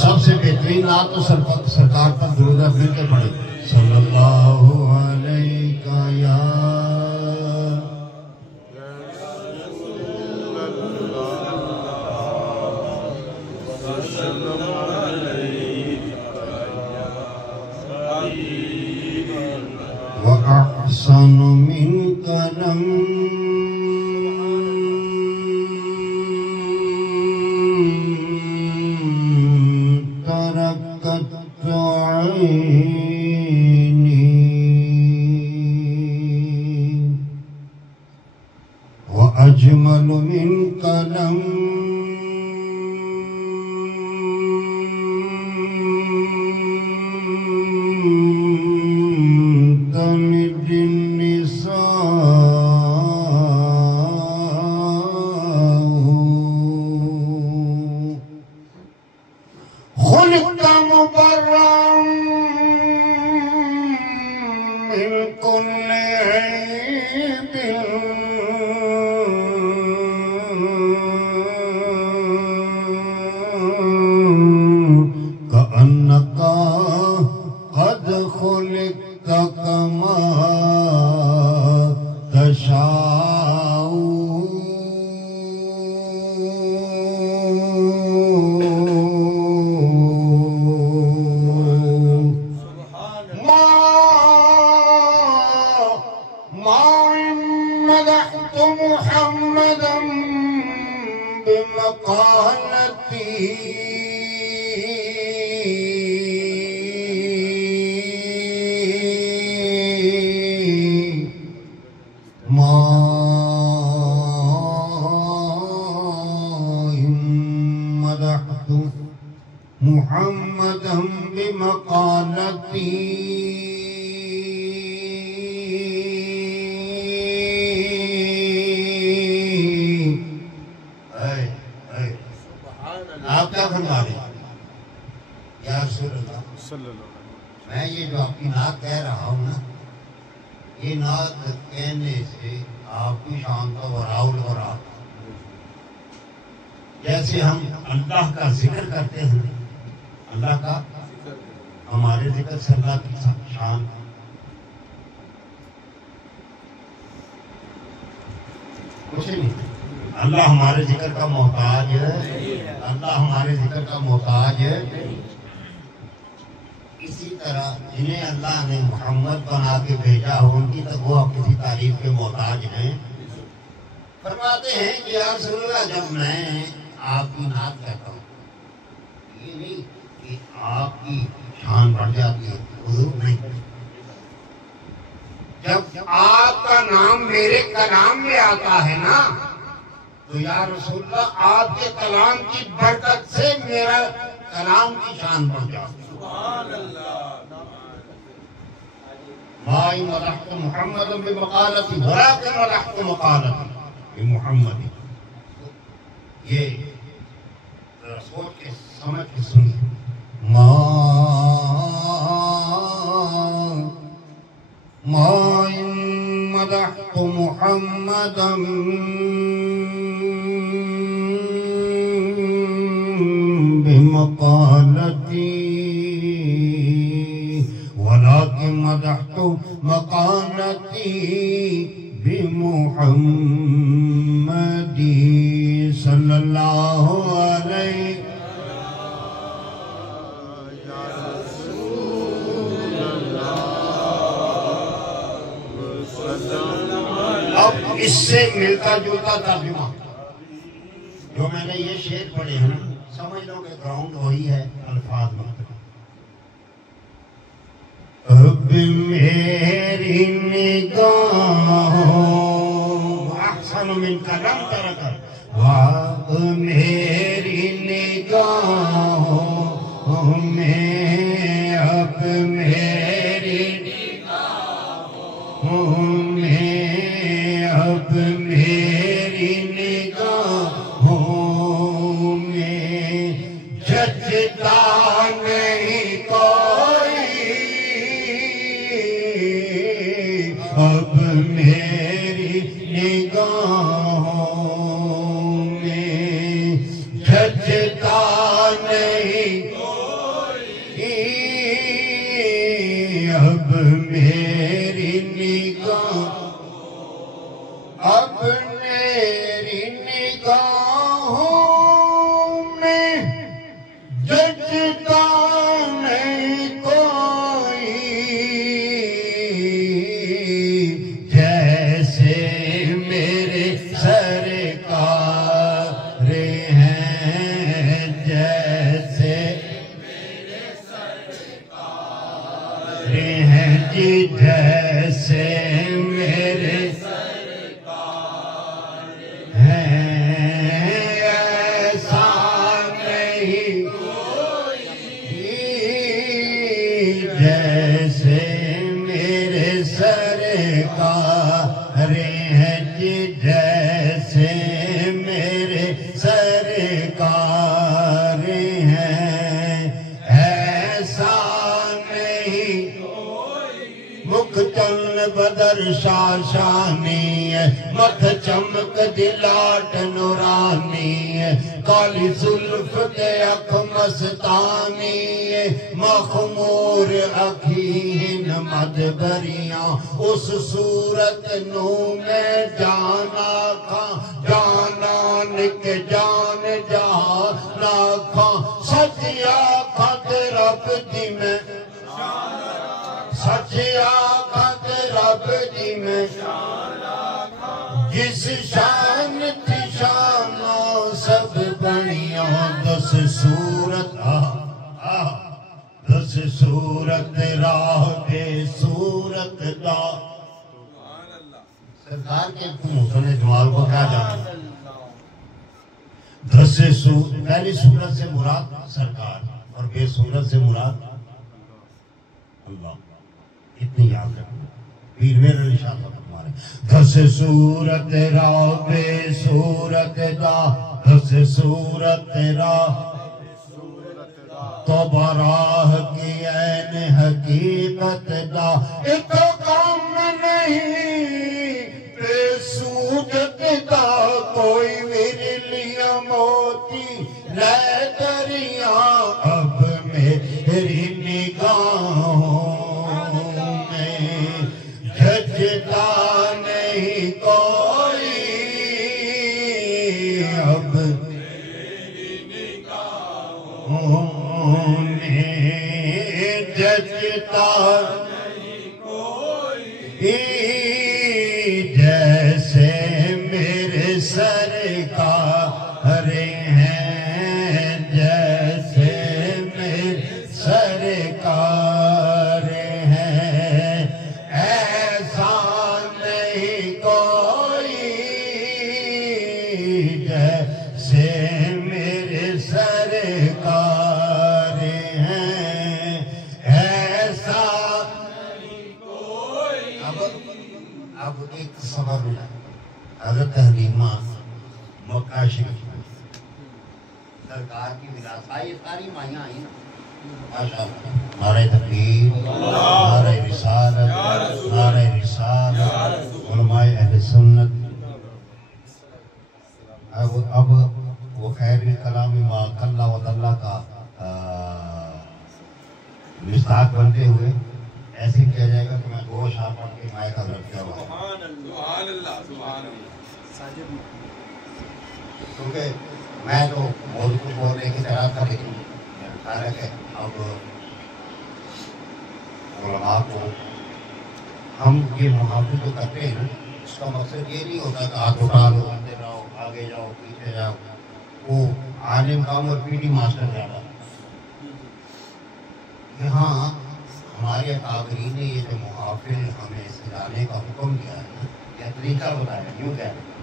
سب سے بہترین نعت تو سرکار پر درود مل کے پڑھے صلی اللہ علیہ یا وَأَحْسَنُ مِنْكَ لَمْ تَرَكَتْ عَيْنِي وَأَجْمَلُ مِنْكَ لَمْ تَلِدِ خلقت مبرأ من كل عيب كأنك قد خلقت كما تشاء مدحت محمدا بمقالتي ما مدحت محمدا بمقالتي آپ کیا فرما رہے ہیں یا رسول اللہ میں یہ جو آپ کی نعت کہہ رہا ہوں نا، یہ نعت کہنے سے آپ کی شان کا وراول ہو رہا، جیسے ہم اللہ کا ذکر کرتے ہیں، اللہ کا ہمارے ذکر سے اللہ کی شان کچھ نہیں، اللہ ہمارے ذکر کا محتاج ہے، اللہ ہمارے ذکر کا محتاج ہے۔ اسی طرح جنہیں اللہ نے محمد بنا کے بھیجا ہو، ان کی تو وہ کسی تعریف کے محتاج ہیں۔ فرماتے ہیں کہ یا رسول اللہ، جب میں آپ کی نعت کہتا ہوں، یہ نہیں کہ آپ کی شان بڑھ جاتی ہے، حضور نہیں، جب آپ کا نام میرے کلام میں آتا ہے نا، تو یا رسول اللہ آپ کے کلام کی برکت سے میرا کلام کی شان بڑھ جاتی ہے۔ سبحان اللہ۔ ما مدحت محمد بمقالتی ولکن مدحت مقالتی بمحمد۔ یہ سوچ کے سمجھ کے سنیے، ما مدحت محمدا بمقالتي ولكن مدحت مقالتي بمحمد صلى الله عليه وسلم۔ اب اس سے ملتا جلتا ترجمہ جو میں نے یہ شعر پڑھے ہیں، سمجھ لو کہ گراؤنڈ وہی ہے، الفاظ مختلف۔ اب میری نگاہوں احسن من کلم ترکر، اب میری نگاہوں میں، اب میری نگاہوں میں، اب میری نگاہوں میں جچتا نہیں کوئی، اب میری نگاہوں میں در شاشانی ہے مت چمک دلاٹ نورانی ہے کالی زلف دے اکھ مستانی ہے مخمور اکھین مدبریاں اس صورت نو میں جانا کھا جانا نک جان جانا کھا سچیا کھت رب دی میں سچیا کھت رب دی میں جس شان تھی شانوں سب بنیاں دس صورت دس صورت راہ بے صورت دا سرکار کے محسن جمال کو کیا جانا دس پہلی صورت سے مراد سرکار اور بے صورت سے مراد اللہ اتنی یاد رکھنا پیر میرے علی شاہ صاحب ہمارے دس صورت راہ بے صورت دا دس صورت راہ تو براہ کی عین حقیقت دا ایک کام نہیں بے سوجت دا کوئی ورلیاں موتی لے دریاں اب میری نگاہوں میں جھجتا نہیں کوئی اب میری نگاہوں ججتا نہیں کوئی جیسے میرے سرکار ہیں جیسے میرے سرکار ہیں ایسا نہیں کوئی جیسے میرے سرکار حضرت حلیمہ مکہ شریف سرکار کی وراثت یہ ساری مائیاں آئی نا ماشاءاللہ نعرہ تکبیر نعرہ رسالت نعرہ رسالت علماء اہل سنت اب وہ خیر کلام ما قل و دل کا مصداق بنتے ہوئے ایسے کیا جائے گا کہ میں دو شاہ پڑھ کے مائک حضرت کیا ہوا سبحان اللہ سبحان اللہ کیونکہ میں تو بہت کچھ بولنے کی طرح تھا لیکن خیال ہے اب علماء کو ہم یہ محافظ جو کرتے ہیں اس کا مقصد یہ نہیں ہوتا کہ ہاتھ اٹھا لو اندر رہو آگے جاؤ پیچھے جاؤ وہ عالم کام اور پی ٹی ماسٹر زیادہ یہاں ہمارے اکابرین نے یہ جو محافظ ہمیں سجانے کا حکم دیا ہے یا طریقہ بتایا یوں کہہ رہے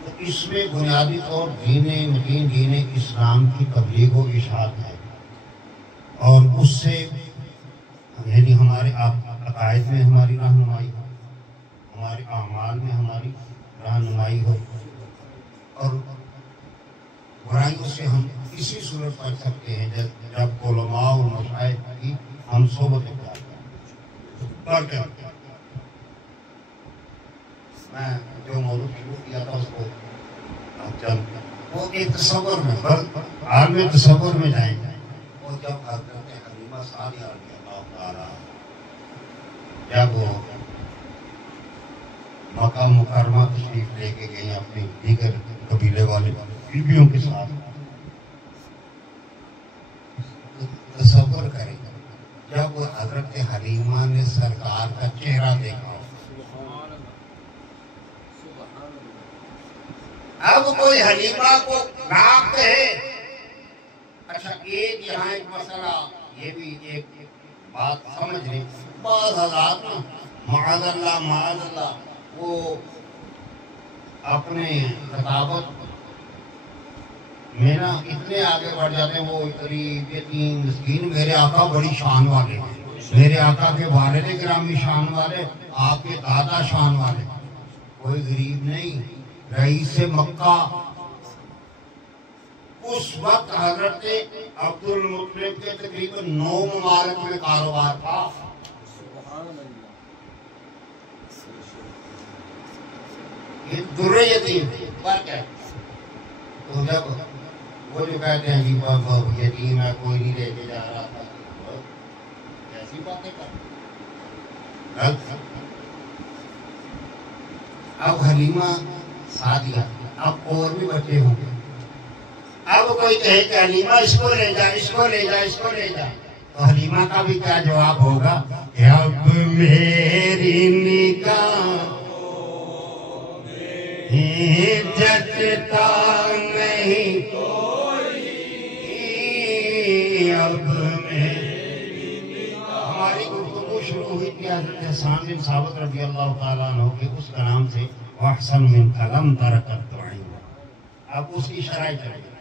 تو اس میں بنیادی طور دین متین دین اسلام کی تبلیغ و اشاعت ہے اور اس سے یعنی ہمارے عقائد میں ہماری رہنمائی ہو ہمارے اعمال میں ہماری رہنمائی ہو اور برائیوں سے ہم اسی صورت پڑھ سکتے ہیں جب علماء اور مشائخ کی ہم صحبت اختیار کریں میں جو موضوع شروع کیا تھا اس کو وہ ایک تصور میں عالم تصور میں جائیں گے اور جب حضرت حلیمہ سعدیہ رضی اللہ تعالیٰ جب وہ مکہ مکرمہ تشریف لے کے گئے اپنی دیگر قبیلے والے بیویوں کے ساتھ تصور کریں جب حضرت حلیمہ نے سرکار کا چہرہ دیکھا اب کوئی حلیمہ کو نام کہے اچھا ایک یہاں ایک مسئلہ یہ بھی ایک بات سمجھ لیں بعض حضرات نا معاذ اللہ وہ اپنے خطابت میں نا اتنے آگے بڑھ جاتے ہیں وہ غریب یتیم مسکین میرے آقا بڑی شان والے ہیں میرے آقا کے والد گرامی شان والے آپ کے دادا شان والے کوئی غریب نہیں رئیس مکہ اس وقت حضرت عبد المطلب کے تقریباً 9 ممالک میں کاروبار تھا درے یتیم فرق ہے. تو جب وہ جو کہتے ہیں جی یتیم ہے کوئی نہیں لے کے جا رہا تھا، ایسی باتیں کر. اب حلیمہ سعدیہ، اب اور بھی بچے ہوں گے، اب کوئی کہے کہ حلیمہ اس کو لے جا، اس کو لے جا، اس کو لے جا، تو حلیمہ کا بھی کیا جواب ہوگا؟ اب میری نگاہ جچتا نہیں کوئی، اب میری نگاہ. ہماری گفتگو شروع ہوئی تھی حضرت حسان بن ثابت رضی اللہ تعالیٰ عنہ کے اس کلام سے، وَأَحْسَنُ مِنْكَ لَمْ تَرَكَتْ عَيْنَا. اب اس کی شرح چلے گی.